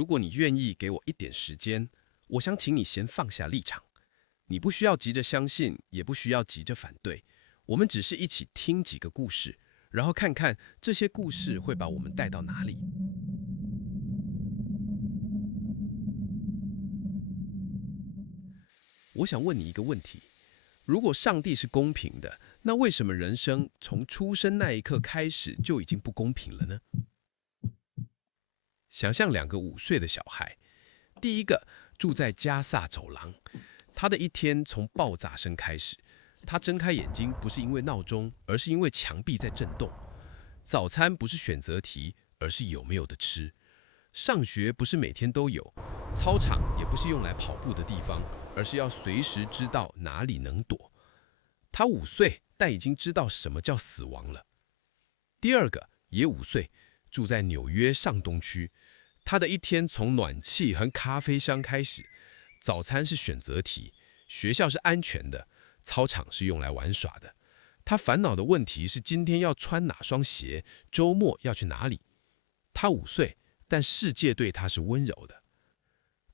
如果你愿意给我一点时间，我想请你先放下立场。你不需要急着相信，也不需要急着反对。我们只是一起听几个故事，然后看看这些故事会把我们带到哪里。我想问你一个问题：如果上帝是公平的，那为什么人生从出生那一刻开始就已经不公平了呢？想象2个5岁的小孩，第一个住在加萨走廊，他的一天从爆炸声开始。他睁开眼睛不是因为闹钟，而是因为墙壁在震动。早餐不是选择题，而是有没有的吃。上学不是每天都有，操场也不是用来跑步的地方，而是要随时知道哪里能躲。他5岁，但已经知道什么叫死亡了。第二个也5岁，住在纽约上东区。他的一天从暖气和咖啡香开始。早餐是选择题，学校是安全的，操场是用来玩耍的。他烦恼的问题是今天要穿哪双鞋，周末要去哪里。他5岁，但世界对他是温柔的。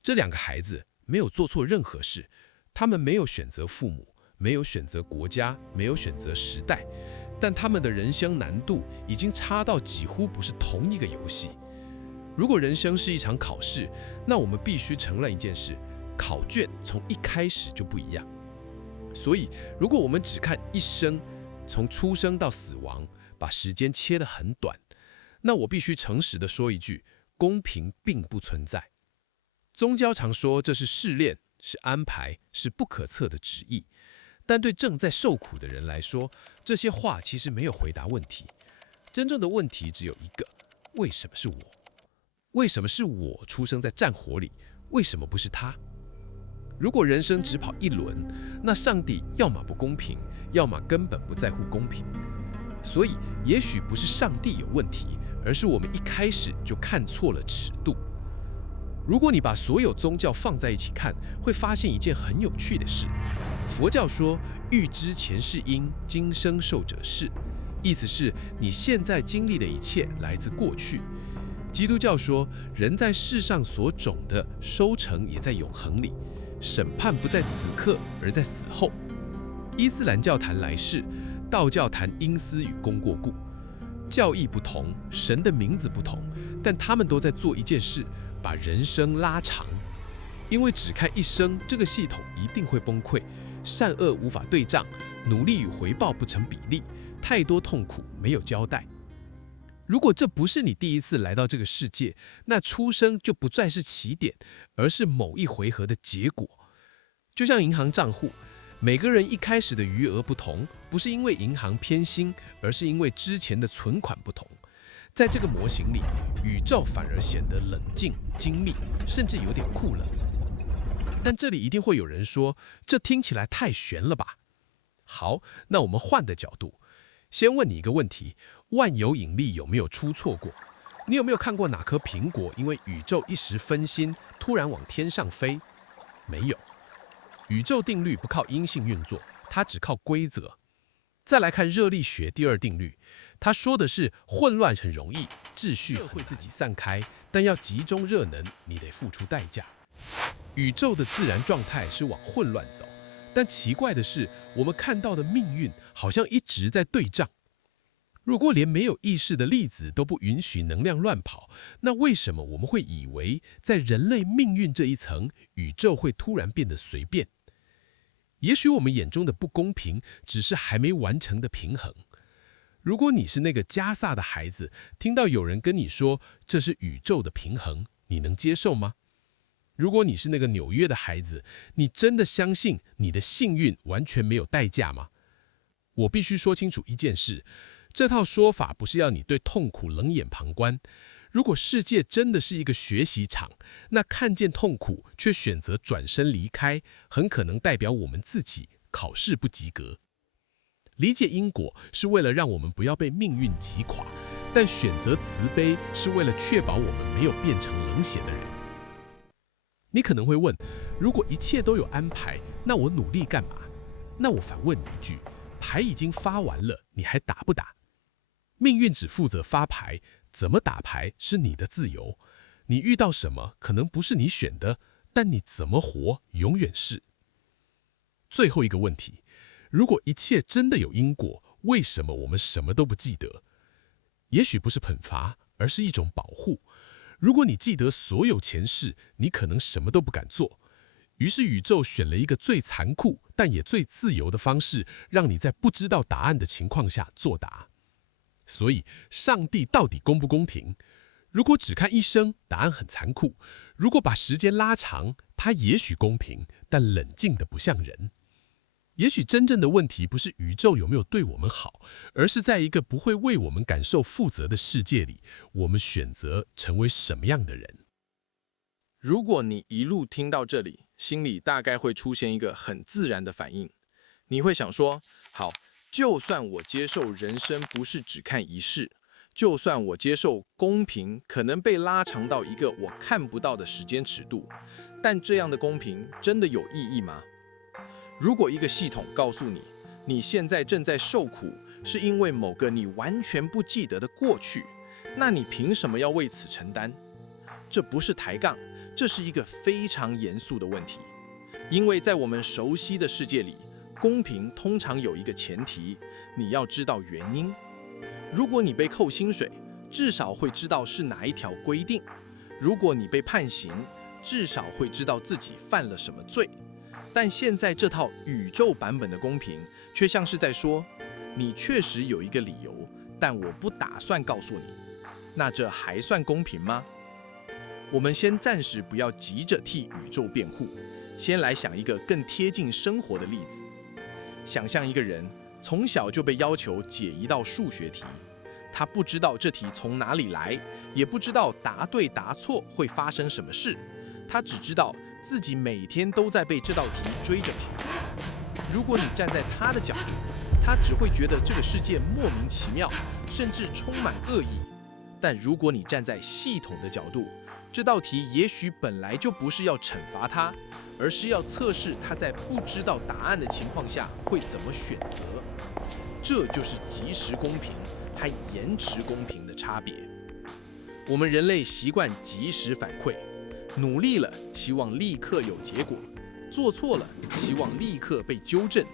这2个孩子没有做错任何事，他们没有选择父母，没有选择国家，没有选择时代，但他们的人生难度已经差到几乎不是同一个游戏。如果人生是一场考试，那我们必须承认一件事：考卷从一开始就不一样。所以，如果我们只看一生，从出生到死亡，把时间切得很短，那我必须诚实地说一句：公平并不存在。宗教常说这是试炼，是安排，是不可测的旨意。但对正在受苦的人来说，这些话其实没有回答问题。真正的问题只有一个：为什么是我？为什么是我出生在战火里？为什么不是他？如果人生只跑一轮，那上帝要么不公平，要么根本不在乎公平。所以，也许不是上帝有问题，而是我们一开始就看错了尺度。如果你把所有宗教放在一起看，会发现一件很有趣的事。佛教说欲知前世因，今生受者是，意思是你现在经历的一切来自过去。基督教说人在世上所种的收成也在永恒里，审判不在此刻，而在死后。伊斯兰教谈来世，道教谈因思与功过故。教义不同，神的名字不同，但他们都在做一件事，把人生拉长。因为只看一生，这个系统一定会崩溃，善恶无法对账，努力与回报不成比例，太多痛苦没有交代。如果这不是你第一次来到这个世界，那出生就不再是起点，而是某一回合的结果。就像银行账户，每个人一开始的余额不同，不是因为银行偏心，而是因为之前的存款不同。在这个模型里，宇宙反而显得冷静、精密，甚至有点酷冷。但这里一定会有人说，这听起来太悬了吧？好，那我们换个角度，先问你一个问题：万有引力有没有出错过？你有没有看过哪颗苹果因为宇宙一时分心，突然往天上飞？没有。宇宙定律不靠阴性运作，它只靠规则。再来看热力学第2定律，它说的是混乱很容易，秩序会自己散开，但要集中热能，你得付出代价。宇宙的自然状态是往混乱走，但奇怪的是，我们看到的命运好像一直在对仗。如果连没有意识的粒子都不允许能量乱跑，那为什么我们会以为在人类命运这一层，宇宙会突然变得随便？也许我们眼中的不公平，只是还没完成的平衡。如果你是那个加萨的孩子，听到有人跟你说这是宇宙的平衡，你能接受吗？如果你是那个纽约的孩子，你真的相信你的幸运完全没有代价吗？我必须说清楚一件事，这套说法不是要你对痛苦冷眼旁观。如果世界真的是一个学习场，那看见痛苦却选择转身离开，很可能代表我们自己考试不及格。理解因果是为了让我们不要被命运击垮，但选择慈悲是为了确保我们没有变成冷血的人。你可能会问，如果一切都有安排，那我努力干嘛？那我反问你一句，牌已经发完了，你还打不打？命运只负责发牌，怎么打牌是你的自由。你遇到什么可能不是你选的，但你怎么活永远是。最后一个问题，如果一切真的有因果，为什么我们什么都不记得？也许不是惩罚，而是一种保护。如果你记得所有前世，你可能什么都不敢做。于是宇宙选了一个最残酷，但也最自由的方式，让你在不知道答案的情况下作答。所以，上帝到底公不公平？如果只看一生，答案很残酷；如果把时间拉长，它也许公平，但冷静的不像人。也许真正的问题不是宇宙有没有对我们好，而是在一个不会为我们感受负责的世界里，我们选择成为什么样的人。如果你一路听到这里，心里大概会出现一个很自然的反应，你会想说：好，就算我接受人生不是只看一世，就算我接受公平可能被拉长到一个我看不到的时间尺度，但这样的公平真的有意义吗？如果一个系统告诉你，你现在正在受苦，是因为某个你完全不记得的过去，那你凭什么要为此承担？这不是抬杠，这是一个非常严肃的问题。因为在我们熟悉的世界里，公平通常有一个前提，你要知道原因。如果你被扣薪水，至少会知道是哪一条规定；如果你被判刑，至少会知道自己犯了什么罪。但现在这套宇宙版本的公平，却像是在说，你确实有一个理由，但我不打算告诉你。那这还算公平吗？我们先暂时不要急着替宇宙辩护，先来想一个更贴近生活的例子。想象一个人从小就被要求解一道数学题，他不知道这题从哪里来，也不知道答对答错会发生什么事，他只知道自己每天都在被这道题追着跑。如果你站在他的角度，他只会觉得这个世界莫名其妙，甚至充满恶意。但如果你站在系统的角度，这道题也许本来就不是要惩罚他，而是要测试他在不知道答案的情况下会怎么选择。这就是即时公平和延迟公平的差别。我们人类习惯及时反馈，努力了希望立刻有结果，做错了希望立刻被纠正。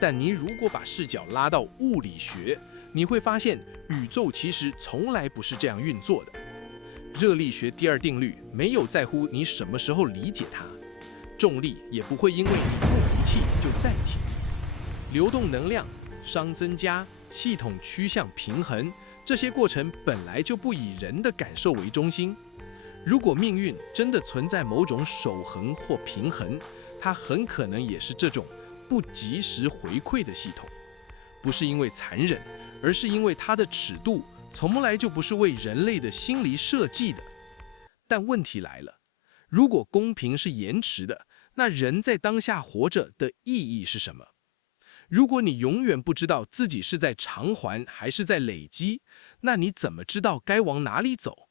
但你如果把视角拉到物理学，你会发现宇宙其实从来不是这样运作的。热力学第二定律没有在乎你什么时候理解它，重力也不会因为你不服气就暂停。流动能量、熵增加、系统趋向平衡，这些过程本来就不以人的感受为中心。如果命运真的存在某种守恒或平衡，它很可能也是这种不及时回馈的系统，不是因为残忍，而是因为它的尺度从来就不是为人类的心理设计的。但问题来了，如果公平是延迟的，那人在当下活着的意义是什么？如果你永远不知道自己是在偿还还是在累积，那你怎么知道该往哪里走？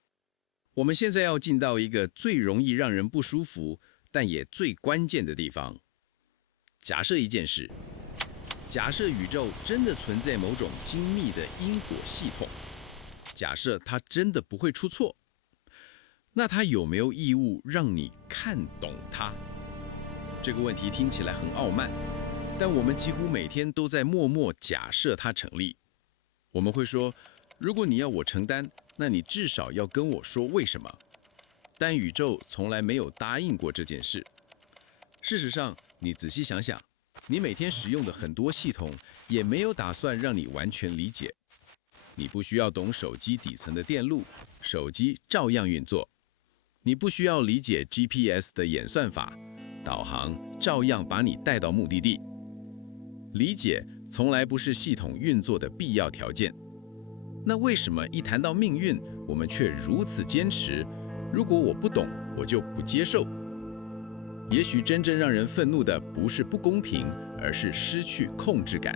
我们现在要进到一个最容易让人不舒服，但也最关键的地方。假设一件事，假设宇宙真的存在某种精密的因果系统，假设它真的不会出错，那它有没有义务让你看懂它？这个问题听起来很傲慢，但我们几乎每天都在默默假设它成立。我们会说，如果你要我承担，那你至少要跟我说为什么。但宇宙从来没有答应过这件事。事实上，你仔细想想，你每天使用的很多系统也没有打算让你完全理解。你不需要懂手机底层的电路，手机照样运作。你不需要理解 GPS 的演算法，导航照样把你带到目的地。理解从来不是系统运作的必要条件。那为什么一谈到命运，我们却如此坚持？如果我不懂，我就不接受。也许真正让人愤怒的不是不公平，而是失去控制感。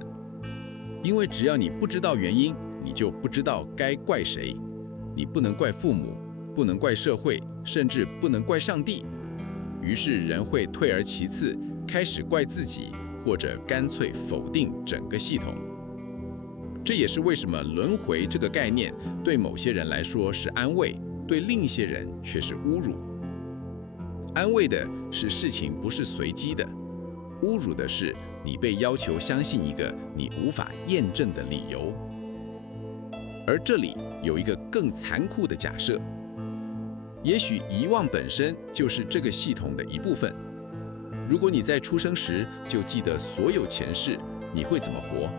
因为只要你不知道原因，你就不知道该怪谁。你不能怪父母，不能怪社会，甚至不能怪上帝。于是人会退而其次，开始怪自己，或者干脆否定整个系统。这也是为什么轮回这个概念对某些人来说是安慰，对另一些人却是侮辱。安慰的是事情不是随机的，侮辱的是你被要求相信一个你无法验证的理由。而这里有一个更残酷的假设，也许遗忘本身就是这个系统的一部分。如果你在出生时就记得所有前世，你会怎么活？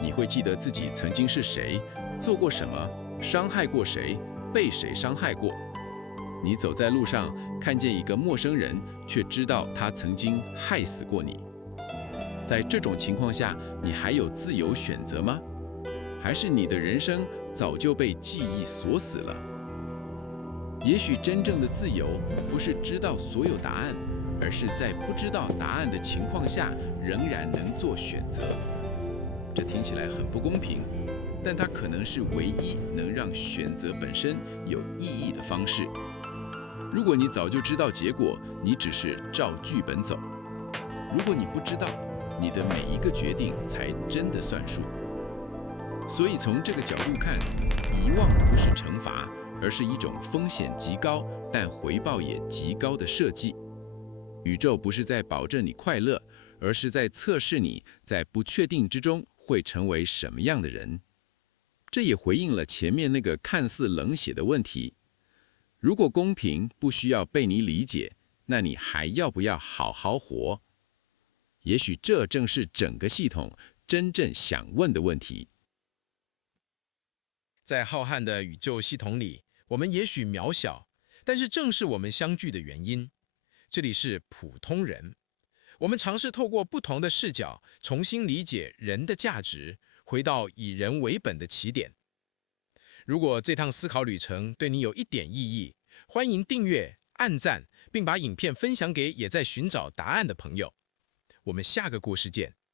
你会记得自己曾经是谁，做过什么，伤害过谁，被谁伤害过。你走在路上，看见一个陌生人，却知道他曾经害死过你。在这种情况下，你还有自由选择吗？还是你的人生早就被记忆锁死了？也许真正的自由不是知道所有答案，而是在不知道答案的情况下，仍然能做选择。这听起来很不公平，但它可能是唯一能让选择本身有意义的方式。如果你早就知道结果，你只是照剧本走；如果你不知道，你的每一个决定才真的算数。所以从这个角度看，遗忘不是惩罚，而是一种风险极高但回报也极高的设计。宇宙不是在保证你快乐，而是在测试你在不确定之中会成为什么样的人。这也回应了前面那个看似冷血的问题：如果公平不需要被你理解，那你还要不要好好活？也许这正是整个系统真正想问的问题。在浩瀚的宇宙系统里，我们也许渺小，但是正是我们相聚的原因。这里是普通人，我们尝试透过不同的视角，重新理解人的价值，回到以人为本的起点。如果这趟思考旅程对你有一点意义，欢迎订阅、按赞，并把影片分享给也在寻找答案的朋友。我们下个故事见。